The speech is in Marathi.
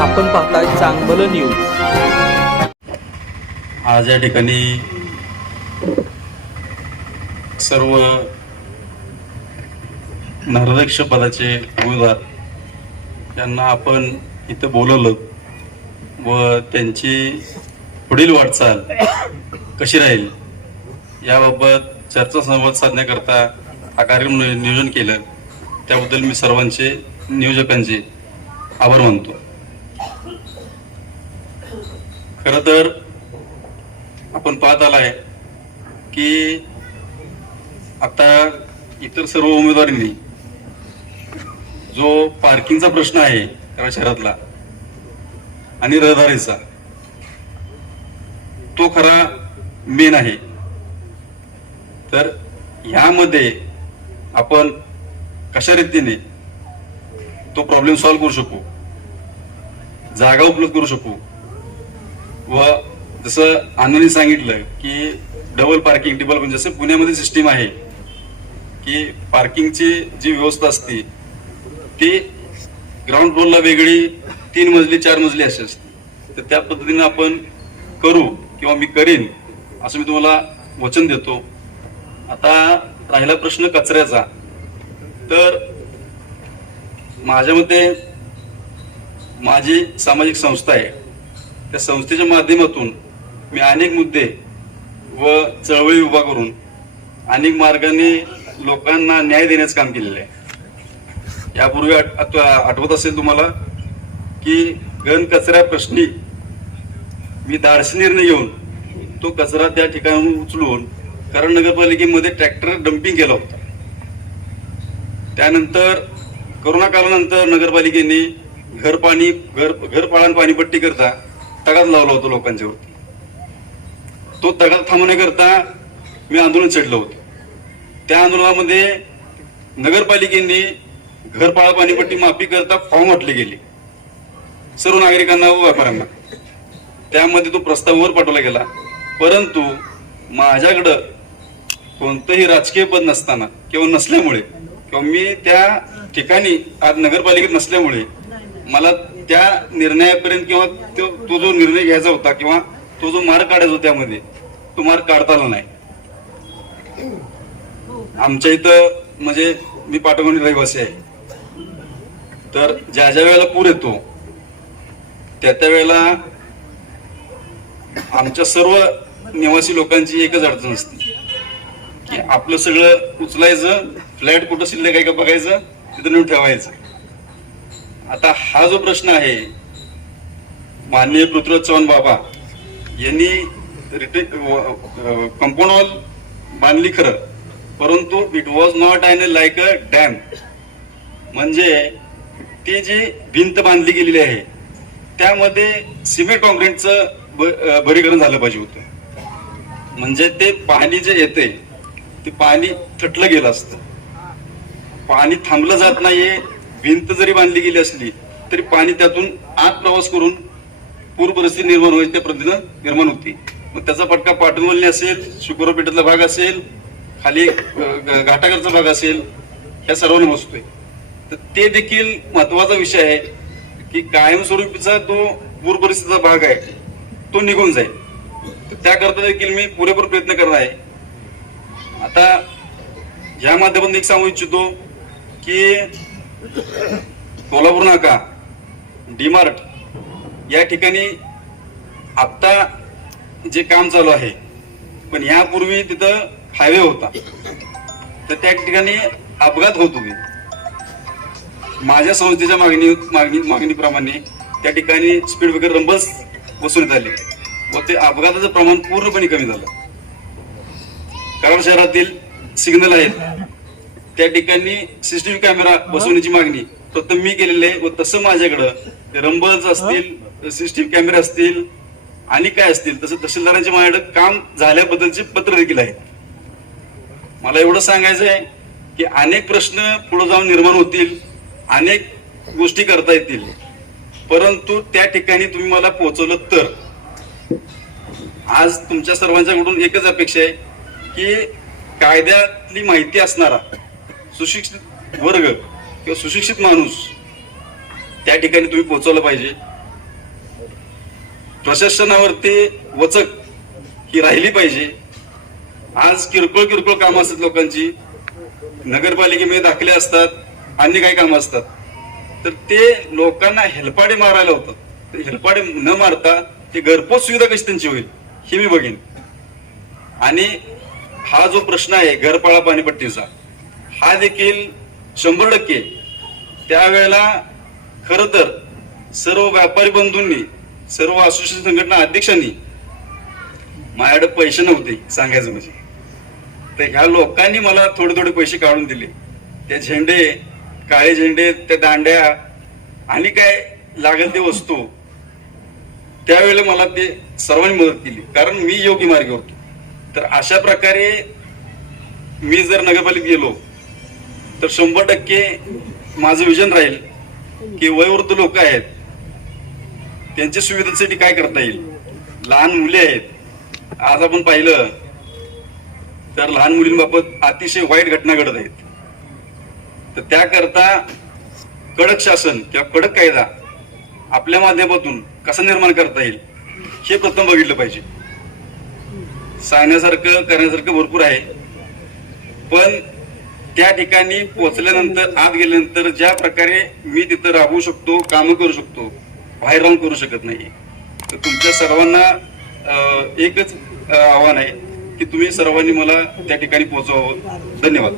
आपण पाहताय चांगलं न्यूज आज या ठिकाणी सर्व नगराध्यक्ष पदाचे उमेदवार यांना आपण इथं बोलवलं व त्यांची पुढील वाटचाल कशी राहील याबाबत चर्चा संवाद साधण्याकरता हा कार्यक्रम नियोजन केलं. त्याबद्दल मी सर्वांचे नियोजकांचे आभार मानतो. खर तर आपण पाहत आलाय की आता इतर सर्व उमेदवारांनी जो पार्किंगचा प्रश्न आहे त्या शहरातला आणि रहदारीचा तो खरा मेन आहे. तर ह्यामध्ये आपण कशा रीतीने तो प्रॉब्लेम सॉल्व्ह करू शकू? जागा उपलब्ध करू शकू? व जसं आनंदी सांगितलं की डबल पार्किंग टिबल म्हणजे जसं पुण्यामध्ये सिस्टीम आहे की पार्किंगची जी व्यवस्था असते ती ग्राउंड फ्लोअरला वेगळी तीन मजली चार मजली अशी असते. तर त्या पद्धतीने आपण करू किंवा मी करीन असं मी तुम्हाला वचन देतो. आता राहिला प्रश्न कचऱ्याचा. तर माझ्या मते माझी सामाजिक संस्था आहे. त्या संस्थेच्या माध्यमातून मी अनेक मुद्दे व चळवळी उभा करून अनेक मार्गाने लोकांना न्याय देण्याचं काम केलेलं आहे. यापूर्वी आठ- आठवत असेल तुम्हाला की घन कचऱ्या प्रश्नी मी धाडसी निर्णय घेऊन तो कचरा त्या ठिकाणी उचलून कारण नगरपालिकेमध्ये ट्रॅक्टर डम्पिंग केला होता. त्यानंतर करोना कालानंतर नगरपालिकेने घर पाणी घर घरपाळान पाणीपट्टी करता तगाद लावला होता लोकांच्यावरती तो तगाद थांबवण्याकरता मी आंदोलन छेडलं होतं. त्या आंदोलनामध्ये नगरपालिकेने घरपाळा पाणीपट्टी माफी करता फॉर्म वाटले गेले. सर्व नागरिकांना व व्यापाऱ्यांना. त्यामध्ये तो प्रस्ताव वर पाठवला गेला. परंतु माझ्याकडं कोणतंही राजकीय पद नसताना किंवा नसल्यामुळे किंवा मी त्या ठिकाणी आज नगरपालिकेत नसल्यामुळे मला त्या निर्णयापर्यंत किंवा तो तो जो निर्णय घ्यायचा होता किंवा तो जो मार्ग काढायचा होता त्यामध्ये तो मार्ग काढता आला नाही. आमच्या इथं म्हणजे मी पाठवणी रहिवासी आहे. तर ज्या ज्या वेळेला पूर येतो त्या त्या वेळेला आमच्या सर्व निवासी लोकांची एकच अडचण असते. की आपलं सगळं उचलायचं फ्लॅट कुठं शिल्लक आहे का बघायचं तिथं नेऊन ठेवायचं. आता हा जो प्रश्न आहे माननीय पृथ्वीराज चव्हाण बाबा यांनी कंपाऊंड वॉल बांधली खरं परंतु it was not and like a dam म्हणजे ती जी भिंत बांधली गेलेली आहे त्यामध्ये सिमेंट कॉन्क्रीटचं ब- भरीकरण झालं पाहिजे होतं. म्हणजे ते पाणी जे येते ते पाणी थटलं गेलं असतं. पाणी थांबलं जात नाहीये भिंत जरी बांधली गेली असली तरी पाणी त्यातून आत प्रवास करून पूर परिस्थिती निर्माण होईल त्या पद्धतीनं निर्माण होती. मग त्याचा फटका पाटणवलनी असेल शुक्रपेठेतला भाग असेल खाली अं, भाग असेल ह्या सर्वांना बसतोय. तर ते देखील महत्त्वाचा विषय आहे की कायमस्वरूपीचा तो पूर परिस्थितीचा भाग आहे तो निघून जाईल. तर त्याकरता देखील मी पुरेपूर प्रयत्न करणार आहे. आता या माध्यमातून एक सांगू इच्छितो की कोल्हापूर नाका डीमार्ट. या ठिकाणी आता जे काम चालू आहे पण यापूर्वी तिथं हायवे होता. तर त्या ठिकाणी अपघात होत होते. माझ्या संस्थेच्या मागणी मागणी मागणीप्रमाणे त्या ठिकाणी स्पीड ब्रेकर रंबस बसवण्यात आले व ते अपघाताचं प्रमाण पूर्णपणे कमी झालं. कराड शहरातील सिग्नल आहेत त्या ठिकाणी सीसीटीव्ही कॅमेरा बसवण्याची मागणी. फक्त मी केलेली आहे व तसं माझ्याकडं. रंबल्स असतील सीसीटीव्ही कॅमेरे असतील आणि काय असतील तसं तहसीलदारांच्या माझ्याकडे काम झाल्याबद्दलचे पत्र देखील आहेत. मला एवढं सांगायचं आहे की अनेक प्रश्न पुढे जाऊन निर्माण होतील अनेक गोष्टी करता येतील. परंतु त्या ठिकाणी तुम्ही मला पोहोचवलं तर. आज तुमच्या सर्वांच्याकडून एकच अपेक्षा आहे की कायद्यातली माहिती असणारा सुशिक्षित वर्ग किंवा सुशिक्षित माणूस त्या ठिकाणी तुम्ही पोहोचवलं पाहिजे. प्रशासनावरती वचक ही राहिली पाहिजे. आज किरकोळ किरकोळ कामं असतात लोकांची. नगरपालिकेमध्ये दाखले असतात अन्य काही कामं असतात. तर ते लोकांना हेलपाडे मारायला होतं. ते हेलपाडे न मारता ते घरपोच सुविधा कशी त्यांची होईल हे मी बघेन. आणि हा जो प्रश्न आहे घरपाळा पाणीपट्टीचा हा देखील शंभर टक्के. त्यावेळेला खर तर सर्व व्यापारी बंधूंनी सर्व असोसिएशन संघटना अध्यक्षांनी माझ्याकडे पैसे नव्हते सांगायचं म्हणजे. तर ह्या लोकांनी मला थोडे थोडे पैसे काढून दिले. ते झेंडे काळे झेंडे त्या दांड्या आणि काय लागेल ते वस्तू त्यावेळेला मला ते सर्वांनी मदत केली. कारण मी योग्य मार्गे होतो. तर अशा प्रकारे मी जर नगरपालिकेत गेलो तर शंभर टक्के माझं विजन राहील की वयोवृद्ध लोक आहेत त्यांच्या सुविधेसाठी काय करता येईल? लहान मुले आहेत. आज आपण पाहिलं तर लहान मुलींबाबत अतिशय वाईट घटना घडत आहेत. तर त्याकरता कडक शासन किंवा कडक कायदा आपल्या माध्यमातून कसा निर्माण करता येईल हे प्रथम बघितलं पाहिजे. सांगण्यासारखं करण्यासारखं भरपूर आहे. पण त्या ठिकाणी पोहोचल्यानंतर आत गेल्यानंतर ज्या प्रकारे मी तिथं राबवू शकतो कामं करू शकतो बाहेर राहून करू शकत नाही. तर तुमच्या सर्वांना एकच आव्हान आहे की तुम्ही सर्वांनी मला त्या ठिकाणी पोहोचवावं. धन्यवाद.